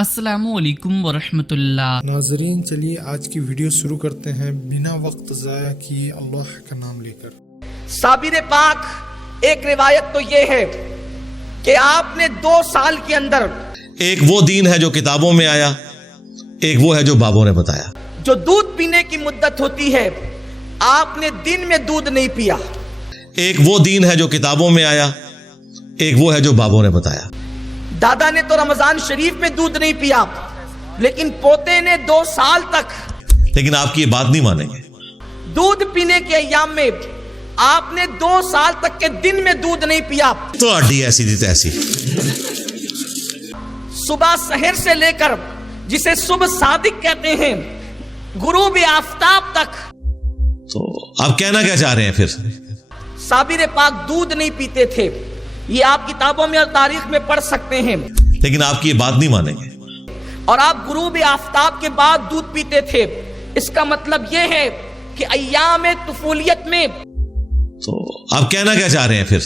अस्सलामुअलैकुम वरहमतुल्लाह। नाजरीन, चलिए आज की वीडियो शुरू करते हैं बिना वक्त ज़ाया किए अल्लाह का नाम लेकर। साबिर पाक एक रिवायत तो ये है कि आपने 2 साल के अंदर एक वो दीन है जो किताबों में आया, एक वो है जो बाबों ने बताया। जो दूध पीने की मुद्दत होती है आपने दिन में दूध नहीं पिया। एक वो दीन है जो किताबों में आया, एक वो है जो बाबों ने बताया। दादा ने तो रमजान शरीफ में दूध नहीं पिया, लेकिन पोते ने 2 साल तक लेकिन आपकी ये बात नहीं मानेंगे। दूध पीने के अय्याम में आपने 2 साल तक के दिन में दूध नहीं पिया। तो हड्डी ऐसी थी तैसी। सुबह सहर से लेकर जिसे सुबह सादिक कहते हैं, गुरूब आफताब तक तो आप कहना क्या चाह रहे हैं फिर? साबिर पाक दूध नहीं पीते थे। ये आप किताबों में और तारीख में पढ़ सकते हैं। लेकिन आपकी ये बात नहीं मानेंगे। और आप गुरूब आफताब के बाद दूध पीते थे। इसका मतलब यह है कि अय्याम तुफूलियत में, तो आप कहना क्या चाह रहे हैं फिर?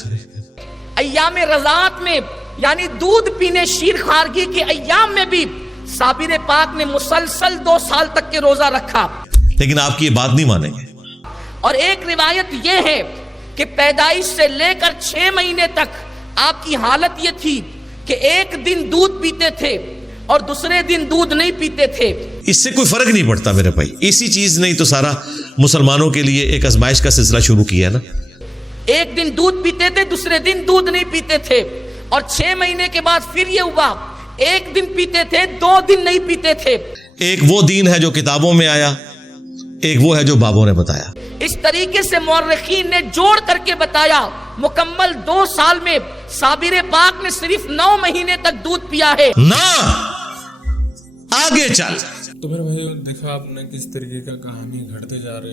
अय्याम रज़ात में, यानी दूध पीने शीर खारगी के अय्याम में भी साबिर पाक ने मुसलसल 2 साल तक के रोजा रखा। लेकिन आपकी ये बात नहीं मानेंगे। और एक रिवायत यह है कि पैदाइश से लेकर 6 महीने तक आपकी हालत यह थी कि एक दिन दूध पीते थे और दूसरे दिन दूध नहीं पीते थे। इससे कोई फर्क नहीं पड़ता मेरे भाई। इसी चीज ने तो सारा मुसलमानों के लिए एक आजमाइश का सिलसिला शुरू किया ना। एक दिन दूध पीते थे, दूसरे दिन दूध नहीं पीते थे। और 6 महीने के बाद फिर ये हुआ, एक दिन पीते थे, 2 दिन नहीं पीते थे। एक वो दीन है जो किताबों में आया, एक वो है जो बाबों ने बताया। इस तरीके से मुअर्रिखीन ने जोड़ करके बताया, मुकम्मल 2 साल में साबिर पाक ने सिर्फ 9 महीने तक दूध पिया है ना। आगे चल। तो मेरे भाइयों, देखा आपने किस तरीके का कहानी घटते जा रहे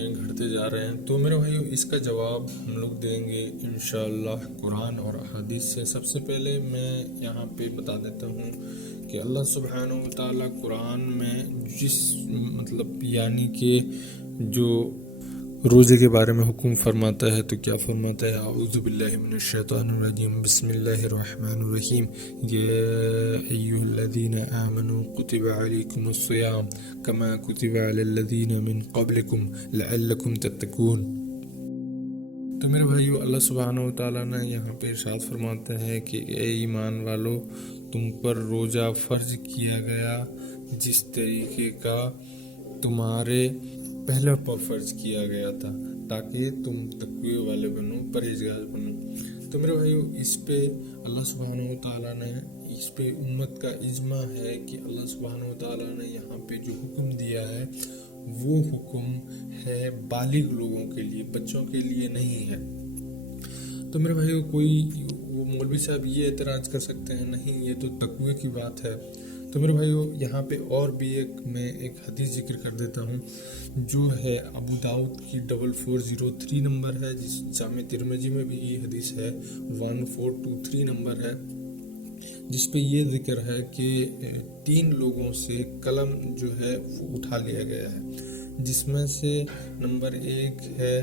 हैं। तो मेरे भाइयों, इसका जवाब हम लोग देंगे इंशाअल्लाह कुरान और हदीस से। सबसे पहले मैं यहाँ पे बता देता हूँ कि अल्लाह सुब्हानहू व तआला कुरान में जिस यानी कि जो रोज़े के बारे में हुक्म फरमाता है तो क्या फरमाता है? औज़ु बिल्लाहि मिनश शैतानिर रजीम, बिस्मिल्लाहिर रहमानिर रहीम। या अय्युहल्लज़ीना आमनू कुतिबा अलैकुमुस सियाम कमा कुतिबा अलल्लज़ीना मिन क़ब्लिकुम लअल्लकुम तत्तकून। तो मेरे भाइयों, अल्लाह सुब्हानहू व तआला ने यहाँ पे इरशाद फरमाते हैं कि ए ईमान वालो, तुम पर रोज़ा फ़र्ज किया गया जिस तरीके का तुम्हारे पहले पर फर्ज किया गया था, ताकि तुम तक़वी वाले बनो, परहेजगार बनो। तो मेरे भाइयों, इस पे अल्लाह सुब्हानहू व तआला ने, इस पे उम्मत का इज्मा है कि अल्लाह सुब्हानहू व तआला ने यहाँ पे जो हुक्म दिया है वो हुक्म है बालिग लोगों के लिए, बच्चों के लिए नहीं है। तो मेरे भाइयों, कोई वो मौलवी साहब ये एतराज़ कर सकते हैं, नहीं ये तो तक़वे की बात है। तो मेरे भाइयों, यहाँ पे और भी मैं एक हदीस जिक्र कर देता हूँ जो है अबू दाऊद की 4403 नंबर है, जिस जामे तिरमिज़ी में भी ये हदीस है 1423 नंबर है, जिस पे ये जिक्र है कि 3 लोगों से कलम जो है वो उठा लिया गया है। जिसमें से नंबर 1 है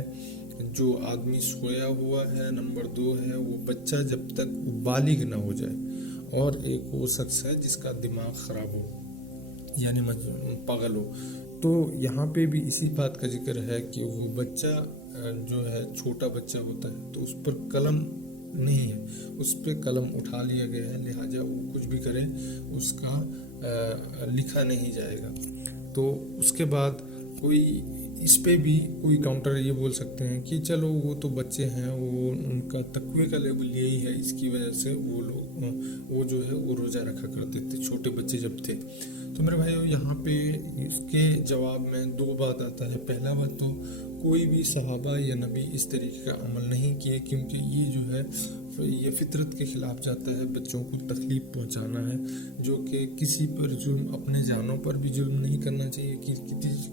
जो आदमी सोया हुआ है, नंबर 2 है वो बच्चा जब तक बालिग ना हो जाए, और एक वो शख्स है जिसका दिमाग ख़राब हो यानी पागल हो। तो यहाँ पे भी इसी बात का जिक्र है कि वो बच्चा जो है छोटा बच्चा होता है तो उस पर कलम नहीं है, उस पर कलम उठा लिया गया है, लिहाजा वो कुछ भी करे उसका लिखा नहीं जाएगा। तो उसके बाद कोई इस पे भी कोई काउंटर ये बोल सकते हैं कि चलो वो तो बच्चे हैं, वो उनका तक़वे का लेवल यही है, इसकी वजह से वो लोग वो जो है वो रोज़ा रखा करते थे छोटे बच्चे जब थे। तो मेरे भाइयों, यहाँ पे इसके जवाब में 2 बात आता है। पहला बात तो कोई भी सहाबा या नबी इस तरीके का अमल नहीं किए, क्योंकि ये जो है ये फितरत के ख़िलाफ़ जाता है। बच्चों को तकलीफ़ पहुँचाना है, जो कि किसी पर जुल्म, अपने जानों पर भी जुल्म नहीं करना चाहिए,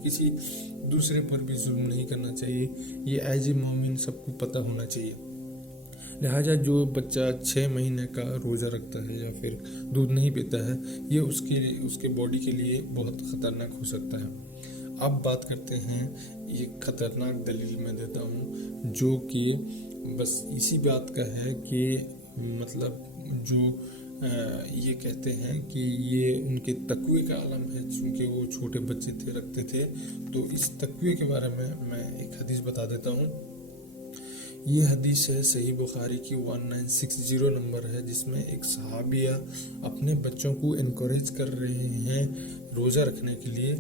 किसी दूसरे पर भी जुल्म नहीं करना चाहिए। ये एज ए मोमिन सबको पता होना चाहिए। लिहाजा जो बच्चा 6 महीने का रोज़ा रखता है या फिर दूध नहीं पीता है, ये उसके बॉडी के लिए बहुत ख़तरनाक हो सकता है। अब बात करते हैं, एक ख़तरनाक दलील मैं देता हूँ जो कि बस इसी बात का है कि जो یہ کہتے ہیں کہ یہ ان کے تقوی کا علم ہے، چونکہ وہ چھوٹے بچے تھے رکھتے تھے. تو اس تقوی کے بارے میں ایک حدیث بتا دیتا ہوں. یہ حدیث ہے صحیح بخاری کی 1960 نمبر ہے، جس میں ایک صحابیہ اپنے بچوں کو انکوریج کر رہے ہیں روزہ رکھنے کے لیے،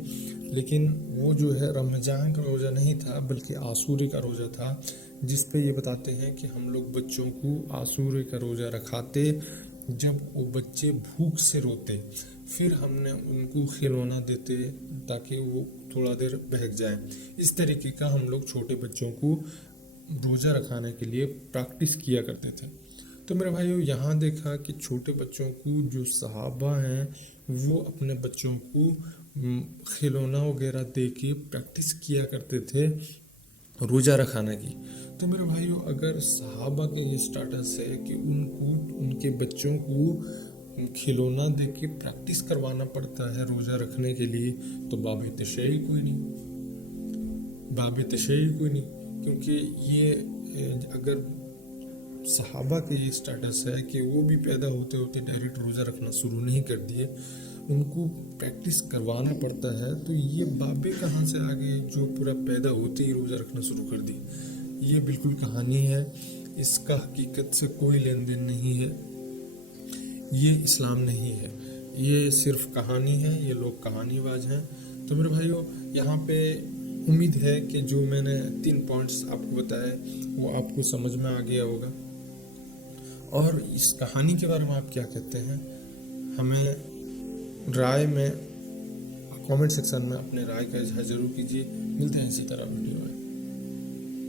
لیکن وہ جو ہے رمضان کا روزہ نہیں تھا بلکہ عاشورے کا روزہ تھا، جس پہ یہ بتاتے ہیں کہ ہم لوگ بچوں کو عاشورے کا روزہ رکھاتے جب وہ بچے بھوک سے روتے، پھر ہم نے ان کو کھلونا دیتے تاکہ وہ تھوڑا دیر بہک جائے. اس طریقے کا ہم لوگ چھوٹے بچوں کو روزہ رکھانے کے لیے پریکٹس کیا کرتے تھے. تو میرے بھائیو یہاں دیکھا کہ چھوٹے بچوں کو جو صحابہ ہیں وہ اپنے بچوں کو کھلونا وغیرہ دے کے پریکٹس کیا کرتے تھے روزہ رکھانے کی. تو میرے بھائیو اگر صحابہ کا یہ سٹیٹس ہے کہ ان کے بچوں کو کھلونا دے کے پریکٹس کروانا پڑتا ہے روزہ رکھنے کے لیے، تو باب تشریع کوئی نہیں. کیونکہ یہ اگر صحابہ کے یہ سٹیٹس ہے کہ وہ بھی پیدا ہوتے ہوتے ڈائریکٹ روزہ رکھنا شروع نہیں کر دیے، ان کو پریکٹس کروانا پڑتا ہے، تو یہ بابے کہاں سے آگے جو پورا پیدا ہوتے ہی روزہ رکھنا شروع کر دی. یہ بالکل کہانی ہے، اس کا حقیقت سے کوئی لین دین نہیں ہے، یہ اسلام نہیں ہے، یہ صرف کہانی ہے، یہ لوگ کہانی باز ہیں. تو میرے بھائیو یہاں پہ امید ہے کہ جو میں نے 3 پوائنٹس آپ کو بتائے وہ آپ کو سمجھ میں آ گیا ہوگا. اور اس کہانی کے بارے میں آپ کیا کہتے ہیں ہمیں رائے میں کامنٹ سیکشن میں اپنے رائے کا اظہار ضرور کیجیے. ملتے ہیں اسی طرح ویڈیو.